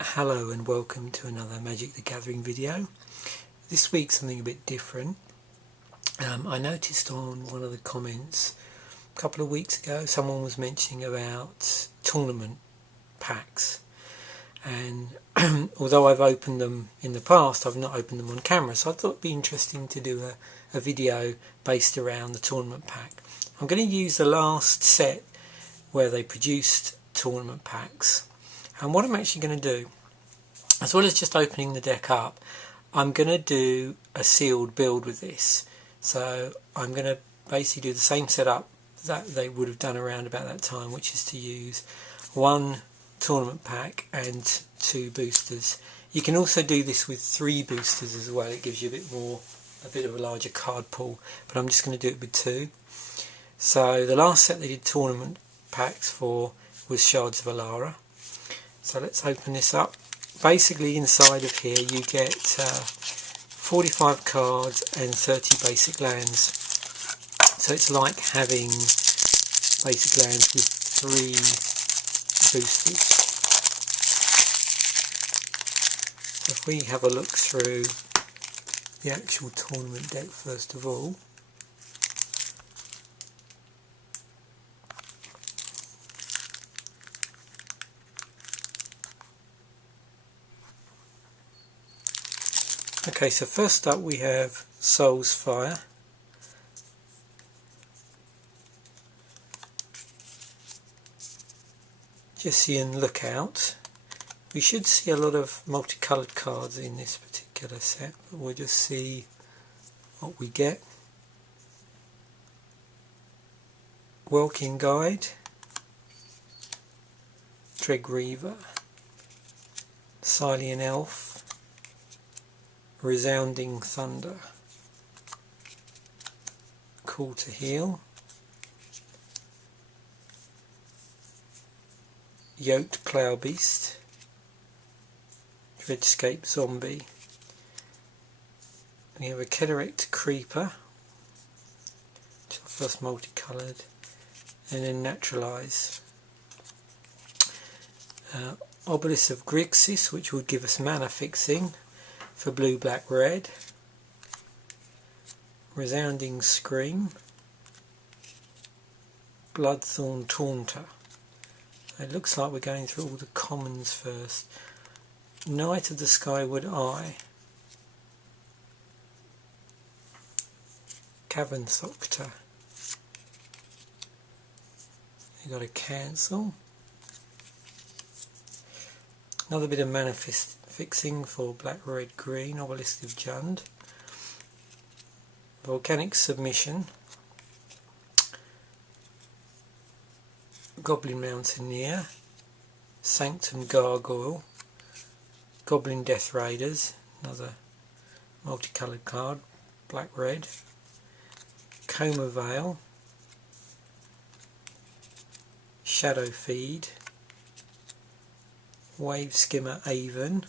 Hello and welcome to another Magic the Gathering video. This week something a bit different. I noticed on one of the comments a couple of weeks ago someone was mentioning about tournament packs, and although I've opened them in the past, I've not opened them on camera, so I thought it'd be interesting to do a video based around the tournament pack. I'm going to use the last set where they produced tournament packs, and what I'm actually going to do, as well as just opening the deck up, I'm going to do a sealed build with this. So I'm going to basically do the same setup that they would have done around about that time, which is to use one tournament pack and two boosters. You can also do this with three boosters as well. It gives you a bit of a larger card pool, but I'm just going to do it with two. So the last set they did tournament packs for was Shards of Alara. So let's open this up. Basically inside of here you get 45 cards and 30 basic lands. So it's like having basic lands with three boosters. If we have a look through the actual tournament deck first of all. Okay, so first up we have Soul's Fire. Jessian Lookout. We should see a lot of multicoloured cards in this particular set, but we'll just see what we get. Welkin Guide, Dreg Reaver, Silent Elf, Resounding Thunder, Call to Heal, Yoked Cloud Beast, Dreadscape Zombie. We have a Kederect Creeper, which is the first multicoloured, and then Naturalize. Obelisk of Grixis, which would give us mana fixing for blue, black, red. Resounding Scream, Bloodthorn Taunter. It looks like we're going through all the commons first. Knight of the Skyward Eye, Cavern Thoctor. You got a cancel. Another bit of mana fixing for black, red, green. Obelisk of Jund. Volcanic Submission. Goblin Mountaineer. Sanctum Gargoyle. Goblin Death Raiders. Another multicoloured card. Black, red. Coma Veil. Shadow Feed. Wave Skimmer Avon,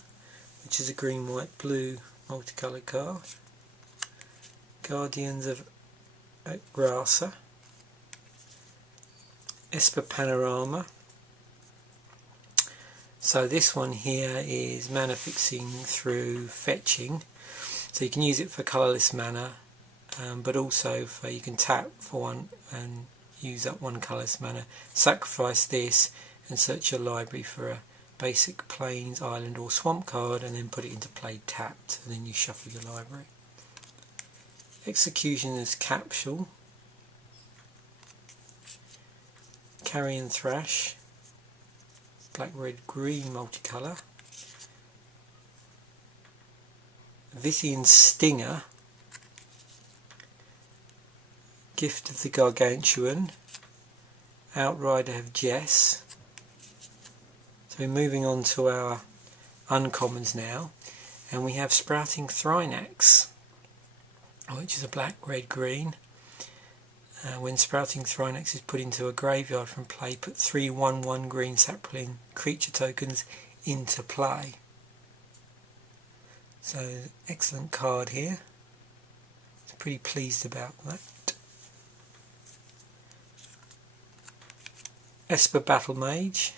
which is a green, white, blue multicoloured card. Guardians of Grasa. Esper Panorama. So this one here is mana fixing through fetching, so you can use it for colourless mana, but also you can tap for one and use up one colourless mana, sacrifice this and search your library for a basic plains, island or swamp card, and then put it into play tapped, and then you shuffle your library. Executioner's Capsule, Carrion Thrash, black, red, green multicolour. Vithian Stinger, Gift of the Gargantuan, Outrider of Jess. So we're moving on to our uncommons now, and we have Sprouting Thrynax, which is a black, red, green. When Sprouting Thrynax is put into a graveyard from play, put 3 1/1 green sapling creature tokens into play. So excellent card here. I'm pretty pleased about that. Esper Battle Mage,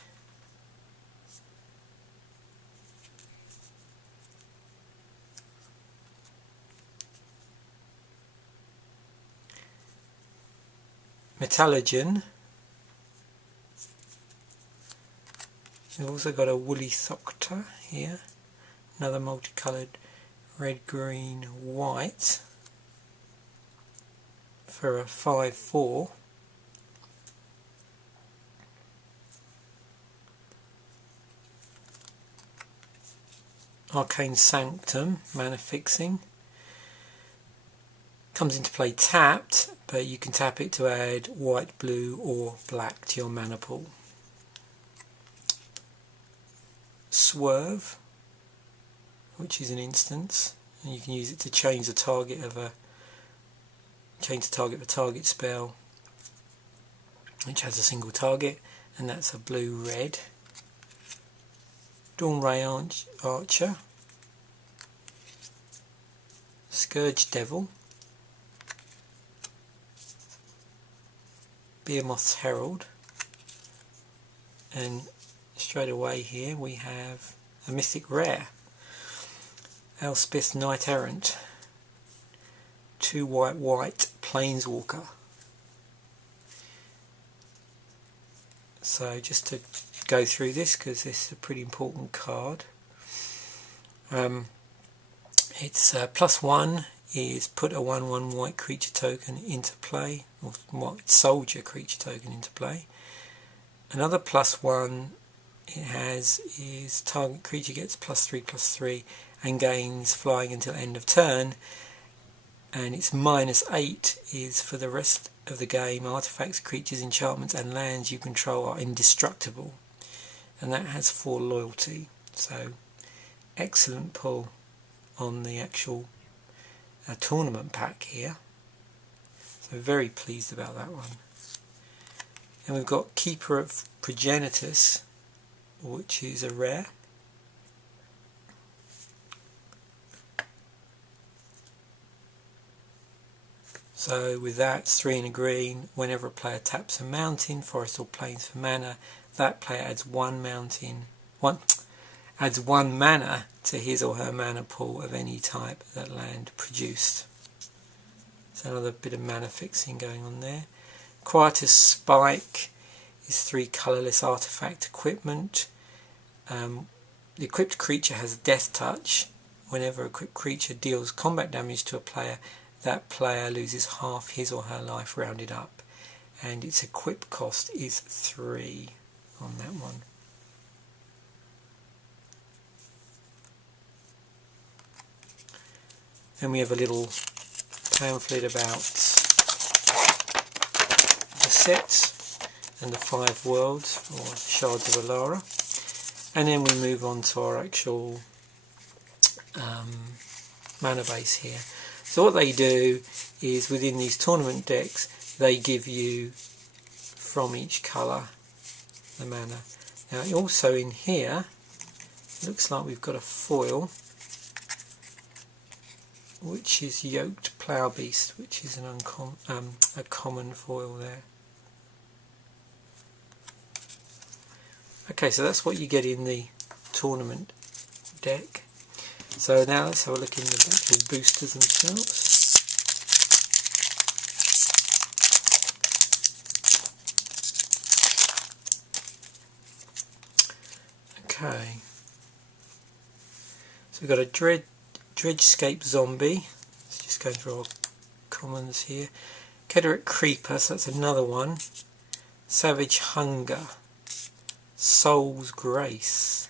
Metallurgian. We've also got a Woolly Thoctor here, another multicoloured red, green, white for a 5/4. Arcane Sanctum, mana fixing. Comes into play tapped, but you can tap it to add white, blue or black to your mana pool. Swerve, which is an instance, and you can use it to change the target of a target spell, which has a single target, and that's a blue-red. Dawnray Archer, Scourge Devil, Behemoth's Herald, and straight away here we have a mythic rare, Elspeth's Knight Errant, 2 white Planeswalker. So just to go through this, because this is a pretty important card. It's +1 is put a 1/1 white creature token into play, or white soldier creature token into play. Another +1 it has is target creature gets +3/+3 and gains flying until end of turn, and its -8 is for the rest of the game artifacts, creatures, enchantments and lands you control are indestructible, and that has 4 loyalty. So excellent pull on the actual tournament pack here, so very pleased about that one. And we've got Keeper of Progenitus, which is a rare. So with that, it's 3 and a green. Whenever a player taps a mountain, forest or plains for mana, that player adds one mana to his or her mana pool of any type that land produced. So another bit of mana fixing going on there. Quietus Spike is 3 colourless artifact equipment. The equipped creature has Death Touch. Whenever a equipped creature deals combat damage to a player, that player loses half his or her life rounded up, and its equip cost is 3 on that one. Then we have a little pamphlet about the sets and the 5 worlds, or Shards of Alara, and then we move on to our actual mana base here. So what they do is, within these tournament decks, they give you from each colour the mana. Now also in here, it looks like we've got a foil, which is Yoked Plough Beast, which is a common foil there. Okay, so that's what you get in the tournament deck. So now let's have a look in the actual boosters themselves. Okay, so we've got a Dredgescape Zombie. Let's just go through our commons here. Kederic Creeper, so that's another one. Savage Hunger, Soul's Grace,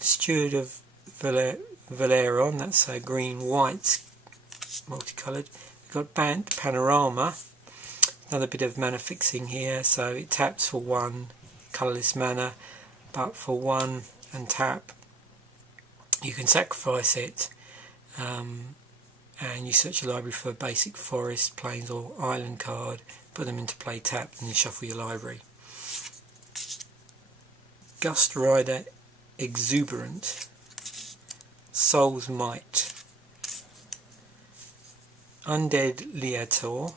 Steward of Valeron, that's a green-white multicoloured. We've got Bant Panorama, another bit of mana fixing here, so it taps for 1 colourless mana, but for 1 and tap you can sacrifice it, and you search your library for a basic forest, plains or island card, put them into play tapped, and you shuffle your library. Gust Rider Exuberant, Soul's Might, Undead Leator,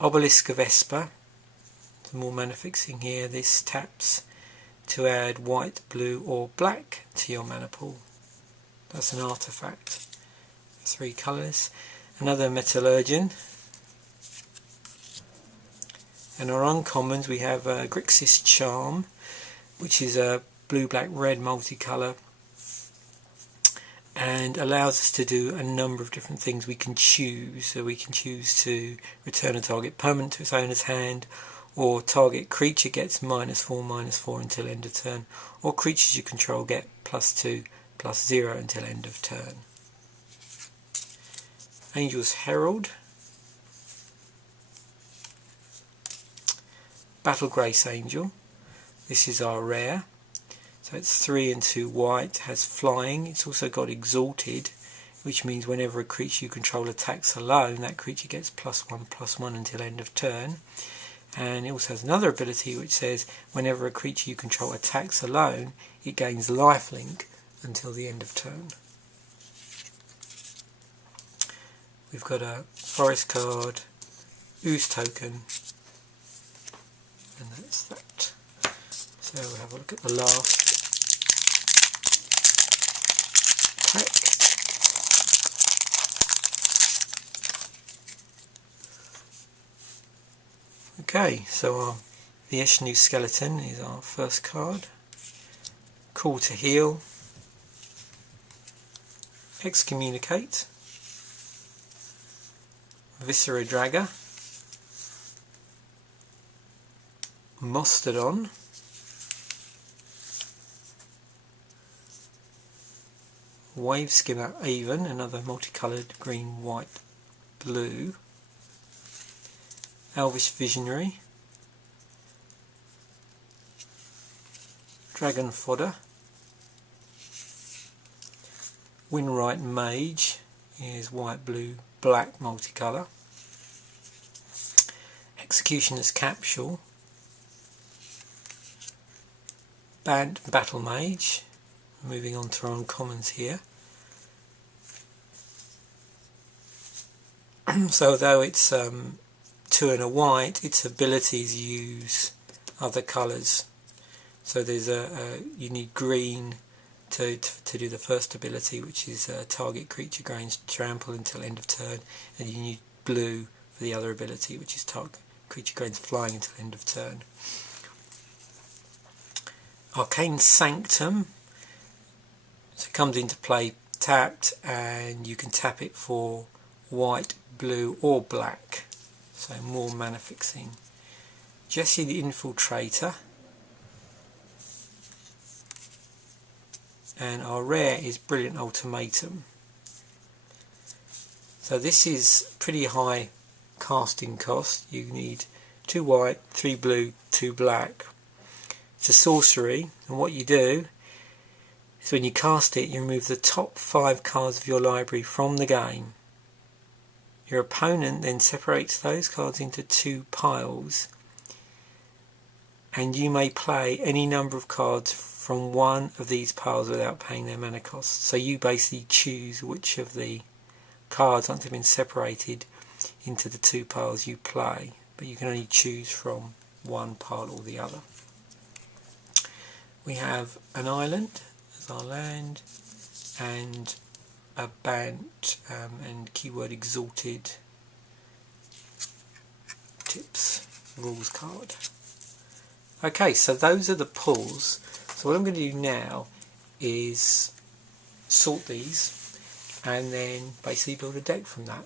Obelisk of Esper. Some more mana fixing here. This taps to add white, blue or black to your mana pool. That's an artifact. 3 colours. Another Metallurgian, And our uncommons, we have Grixis Charm, which is a blue, black, red multicolour, and allows us to do a number of different things we can choose. So we can choose to return a target permanent to its owner's hand, or target creature gets -4/-4 until end of turn, or creatures you control get +2/+0 until end of turn. Angel's Herald, Battle Grace Angel. This is our rare. So it's 3 and 2 white, has flying. It's also got Exalted, which means whenever a creature you control attacks alone, that creature gets +1/+1 until end of turn. And it also has another ability which says whenever a creature you control attacks alone, it gains lifelink until the end of turn. We've got a forest card, ooze token, and that's that. So we'll have a look at the last pack. Okay, so the Eshnu Skeleton is our first card. Call to Heal, Excommunicate, Viscera Draga, Mastodon, Wave Skimmer Avon, another multicoloured green, white, blue, Elvish Visionary, Dragon Fodder, Winright Mage is white, blue, black multicolour, Executioner's Capsule, Bant Battle Mage. Moving on to our uncommons here. So although it's 2 and a white, its abilities use other colours. So there's you need green to do the first ability, which is target creature gains trample until end of turn, and you need blue for the other ability, which is target creature gains flying until end of turn. Arcane Sanctum. So it comes into play tapped, and you can tap it for white, blue or black, so more mana fixing. Jesse the Infiltrator, and our rare is Brilliant Ultimatum. So this is pretty high casting cost. You need 2 white, 3 blue, 2 black. It's a sorcery, and what you do is when you cast it, you remove the top 5 cards of your library from the game. Your opponent then separates those cards into 2 piles, and you may play any number of cards from one of these piles without paying their mana cost. So you basically choose which of the cards, once they've been separated into the 2 piles, you play, but you can only choose from one pile or the other. We have an island as our land, and a Bant and keyword Exalted tips rules card. Okay, so those are the pulls. So what I'm going to do now is sort these and then basically build a deck from that.